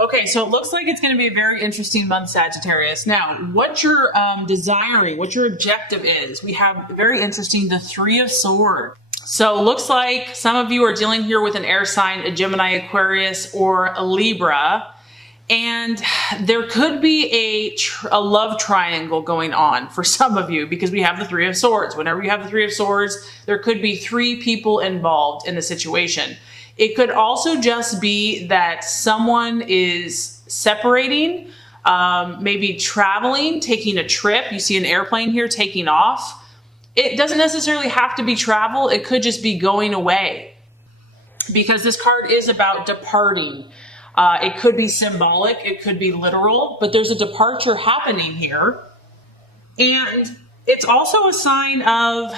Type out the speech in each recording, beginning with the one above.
Okay, so it looks like it's going to be a very interesting month, Sagittarius. Now, what you're desiring, what your objective is, we have very interesting, the Three of Swords. So it looks like some of you are dealing here with an air sign, a Gemini, Aquarius, or a Libra. And there could be a love triangle going on for some of you because we have the Three of Swords. Whenever you have the Three of Swords, there could be three people involved in the situation. It could also just be that someone is separating, maybe traveling, taking a trip. You see an airplane here taking off. It doesn't necessarily have to be travel. It could just be going away because this card is about departing. It could be symbolic, it could be literal, but there's a departure happening here. And it's also a sign of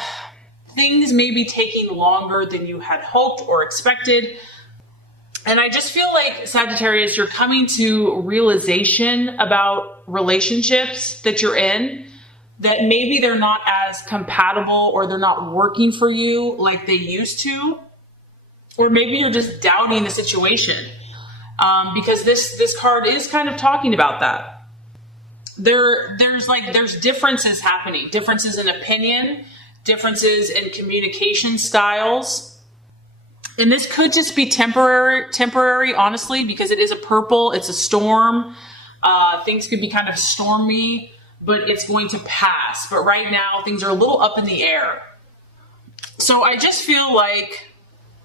things maybe taking longer than you had hoped or expected. And I just feel like, Sagittarius, you're coming to realization about relationships that you're in, that maybe they're not as compatible or they're not working for you like they used to. Or maybe you're just doubting the situation. Because this card is kind of talking about that. There's differences happening, differences in opinion, differences in communication styles. And this could just be temporary, honestly, because it is a purple, it's a storm. Things could be kind of stormy, but it's going to pass. But right now, things are a little up in the air. So I just feel like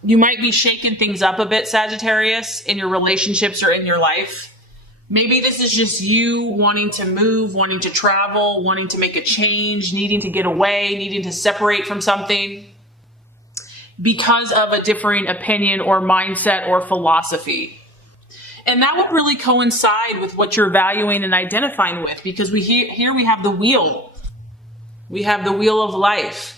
you might be shaking things up a bit, Sagittarius, in your relationships or in your life. Maybe this is just you wanting to move, wanting to travel, wanting to make a change, needing to get away, needing to separate from something because of a differing opinion or mindset or philosophy. And that would really coincide with what you're valuing and identifying with, because here we have the wheel. We have the wheel of life.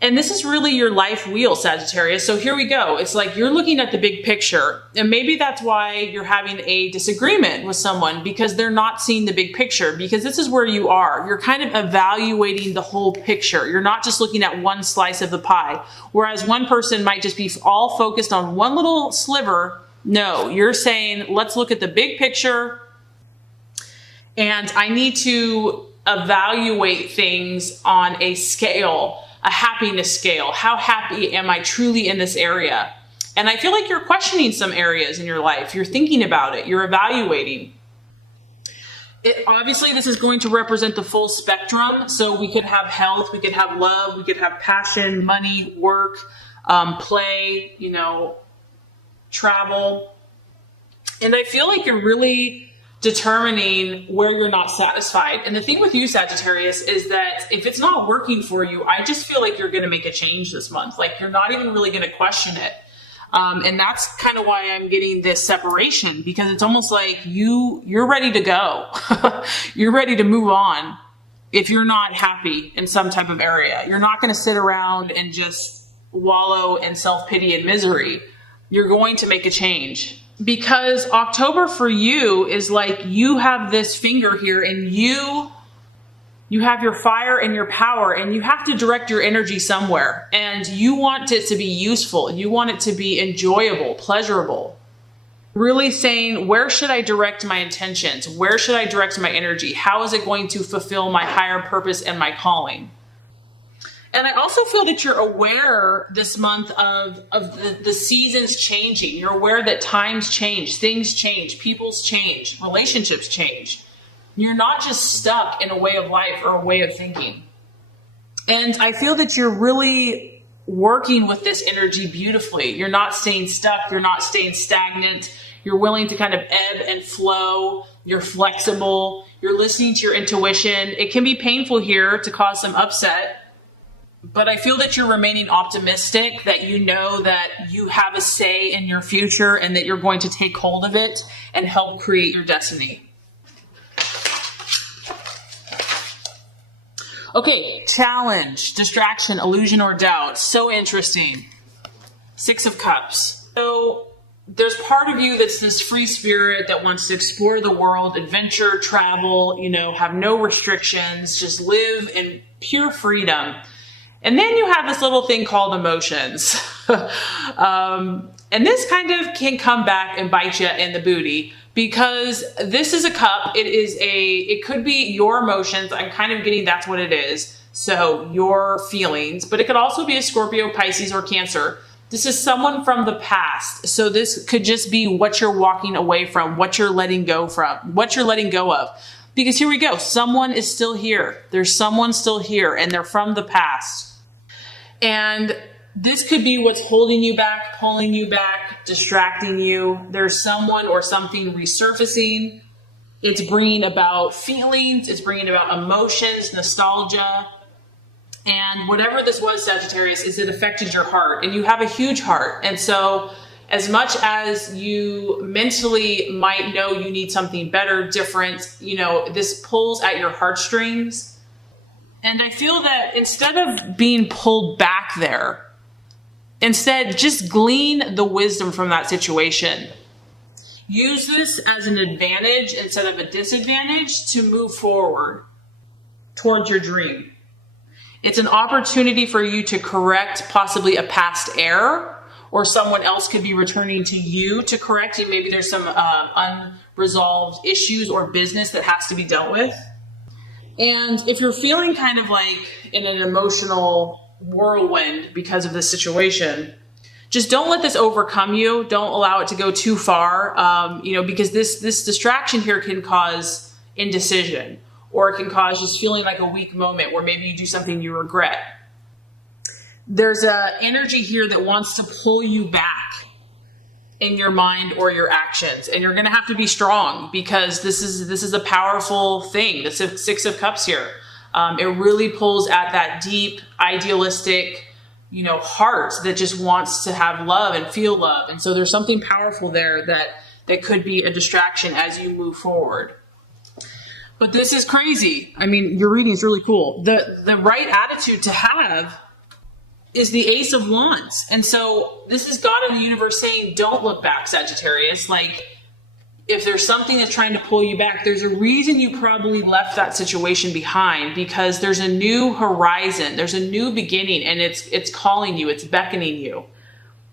And this is really your life wheel, Sagittarius. So here we go. It's like you're looking at the big picture. And maybe that's why you're having a disagreement with someone, because they're not seeing the big picture, because this is where you are. You're kind of evaluating the whole picture. You're not just looking at one slice of the pie. Whereas one person might just be all focused on one little sliver. No, you're saying, let's look at the big picture. And I need to evaluate things on a scale, a happiness scale. How happy am I truly in this area? And I feel like you're questioning some areas in your life. You're thinking about it. You're evaluating. Obviously, this is going to represent the full spectrum. So we could have health, we could have love, we could have passion, money, work, play, travel. And I feel like you're really determining where you're not satisfied. And the thing with you, Sagittarius, is that if it's not working for you, I just feel like you're going to make a change this month. Like you're not even really going to question it. And that's kind of why I'm getting this separation, because it's almost like you're ready to go. You're ready to move on. If you're not happy in some type of area, you're not going to sit around and just wallow in self-pity and misery. You're going to make a change. Because October for you is like you have this finger here and you have your fire and your power, and you have to direct your energy somewhere, and you want it to be useful. You want it to be enjoyable, pleasurable. Really saying, where should I direct my intentions? Where should I direct my energy? How is it going to fulfill my higher purpose and my calling? And I also feel that you're aware this month of the seasons changing. You're aware that times change, things change, people's change, relationships change. You're not just stuck in a way of life or a way of thinking. And I feel that you're really working with this energy beautifully. You're not staying stuck. You're not staying stagnant. You're willing to kind of ebb and flow. You're flexible. You're listening to your intuition. It can be painful here to cause some upset. But I feel that you're remaining optimistic, that you know that you have a say in your future and that you're going to take hold of it and help create your destiny. Okay, challenge, distraction, illusion, or doubt. So interesting. 6 of Cups. So there's part of you that's this free spirit that wants to explore the world, adventure, travel, have no restrictions, just live in pure freedom. And then you have this little thing called emotions. And this kind of can come back and bite you in the booty, because this is a cup. It could be your emotions. I'm kind of getting that's what it is. So your feelings, but it could also be a Scorpio, Pisces, or Cancer. This is someone from the past. So this could just be what you're walking away from, what you're letting go of. Because here we go. Someone is still here. There's someone still here, and they're from the past. And this could be what's holding you back, pulling you back, distracting you. There's someone or something resurfacing. It's bringing about feelings. It's bringing about emotions, nostalgia. And whatever this was, Sagittarius, is it affected your heart. And you have a huge heart. And so as much as you mentally might know you need something better, different, this pulls at your heartstrings. And I feel that instead of being pulled back there, instead just glean the wisdom from that situation. Use this as an advantage instead of a disadvantage to move forward towards your dream. It's an opportunity for you to correct possibly a past error, or someone else could be returning to you to correct you. Maybe there's some unresolved issues or business that has to be dealt with. And if you're feeling kind of like in an emotional whirlwind because of this situation, just don't let this overcome you. Don't allow it to go too far, because this distraction here can cause indecision, or it can cause just feeling like a weak moment where maybe you do something you regret. There's an energy here that wants to pull you back in your mind or your actions. And you're going to have to be strong, because this is a powerful thing. The Six of Cups here. It really pulls at that deep, idealistic, heart that just wants to have love and feel love. And so there's something powerful there that could be a distraction as you move forward. But this is crazy. I mean, your reading is really cool. The right attitude to have is the Ace of Wands. And so this is God in the universe saying, don't look back, Sagittarius. Like, if there's something that's trying to pull you back, there's a reason you probably left that situation behind, because there's a new horizon. There's a new beginning, and it's calling you. It's beckoning you.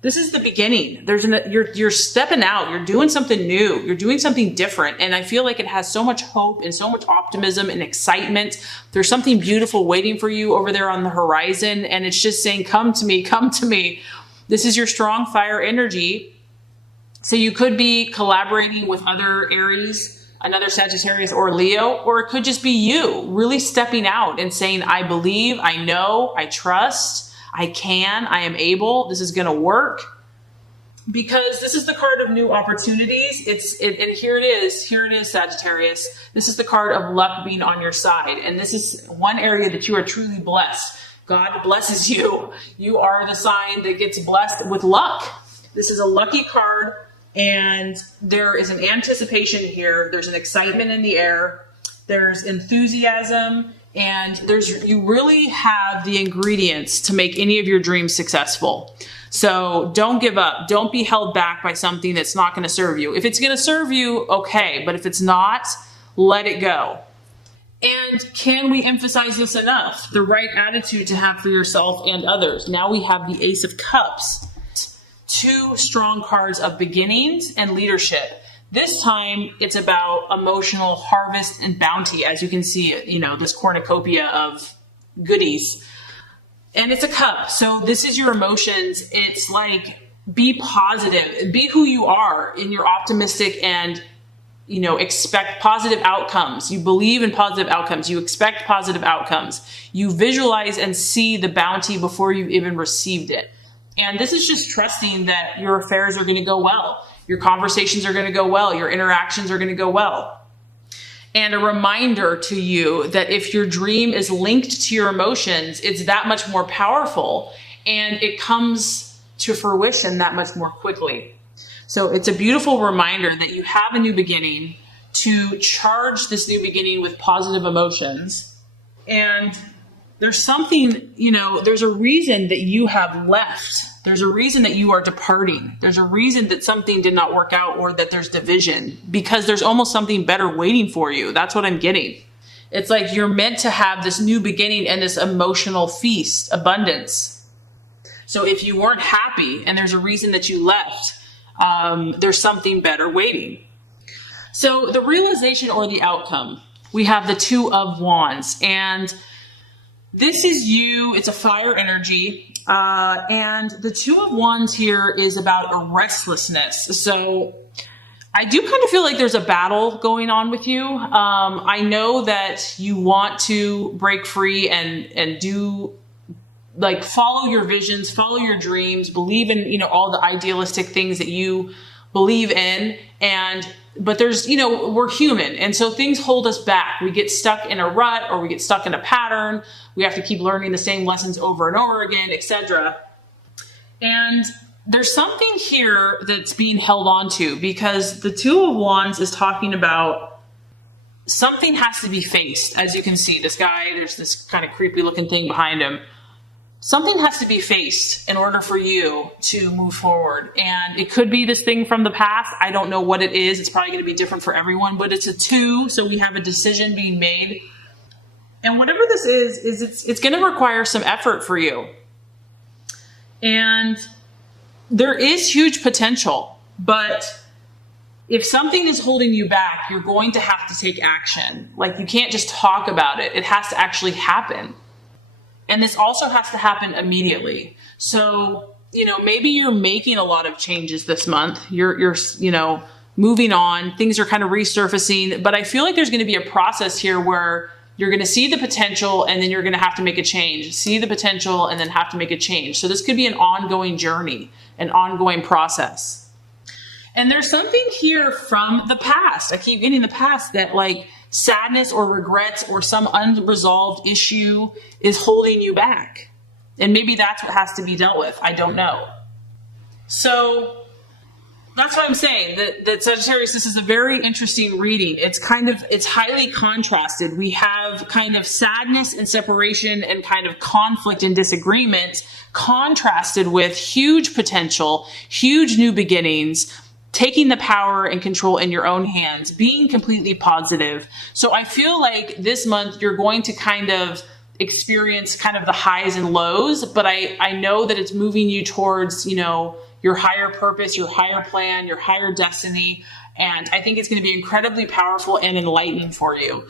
This is the beginning. You're stepping out. You're doing something new. You're doing something different. And I feel like it has so much hope and so much optimism and excitement. There's something beautiful waiting for you over there on the horizon. And it's just saying, come to me, come to me. This is your strong fire energy. So you could be collaborating with other Aries, another Sagittarius or Leo, or it could just be you really stepping out and saying, I believe, I know, I trust. I can, I am able, this is going to work, because this is the card of new opportunities. And here it is, Sagittarius. This is the card of luck being on your side. And this is one area that you are truly blessed. God blesses you. You are the sign that gets blessed with luck. This is a lucky card, and there is an anticipation here. There's an excitement in the air. There's enthusiasm. And you really have the ingredients to make any of your dreams successful. So don't give up. Don't be held back by something that's not going to serve you. If it's going to serve you, okay. But if it's not, let it go. And can we emphasize this enough? The right attitude to have for yourself and others. Now we have the Ace of Cups. Two strong cards of beginnings and leadership. This time, it's about emotional harvest and bounty, as you can see, this cornucopia of goodies. And it's a cup. So this is your emotions. It's like, be positive. Be who you are in your optimistic and, expect positive outcomes. You believe in positive outcomes. You expect positive outcomes. You visualize and see the bounty before you've even received it. And this is just trusting that your affairs are going to go well. Your conversations are going to go well. Your interactions are going to go well. And a reminder to you that if your dream is linked to your emotions, it's that much more powerful, and it comes to fruition that much more quickly. So it's a beautiful reminder that you have a new beginning, to charge this new beginning with positive emotions. And there's something, there's a reason that you have left. There's a reason that you are departing. There's a reason that something did not work out, or that there's division, because there's almost something better waiting for you. That's what I'm getting. It's like you're meant to have this new beginning and this emotional feast, abundance. So if you weren't happy and there's a reason that you left, There's something better waiting. So the realization or the outcome, we have the Two of Wands, and this is you. It's a fire energy. And the Two of Wands here is about a restlessness. So I do kind of feel like there's a battle going on with you. I know that you want to break free and do, like, follow your visions, follow your dreams, believe in, all the idealistic things that you believe in. But there's, we're human. And so things hold us back. We get stuck in a rut, or we get stuck in a pattern. We have to keep learning the same lessons over and over again, etc. And there's something here that's being held on to, because the Two of Wands is talking about something has to be faced. As you can see, this guy, there's this kind of creepy looking thing behind him. Something has to be faced in order for you to move forward. And it could be this thing from the past. I don't know what it is. It's probably going to be different for everyone, but it's a two. So we have a decision being made. And whatever this is it's going to require some effort for you. And there is huge potential, but if something is holding you back, you're going to have to take action. Like, you can't just talk about it. It has to actually happen. And this also has to happen immediately. So, maybe you're making a lot of changes this month. You're moving on. Things are kind of resurfacing. But I feel like there's going to be a process here where you're going to see the potential, and then you're going to have to make a change. See the potential, and then have to make a change. So this could be an ongoing journey, an ongoing process. And there's something here from the past. I keep getting the past, that like sadness or regrets or some unresolved issue is holding you back. And maybe that's what has to be dealt with. I don't know. So that's what I'm saying, that Sagittarius, this is a very interesting reading. It's highly contrasted. We have kind of sadness and separation and kind of conflict and disagreement contrasted with huge potential, huge new beginnings, taking the power and control in your own hands, being completely positive. So I feel like this month you're going to kind of experience kind of the highs and lows, but I know that it's moving you towards, your higher purpose, your higher plan, your higher destiny. And I think it's going to be incredibly powerful and enlightening for you.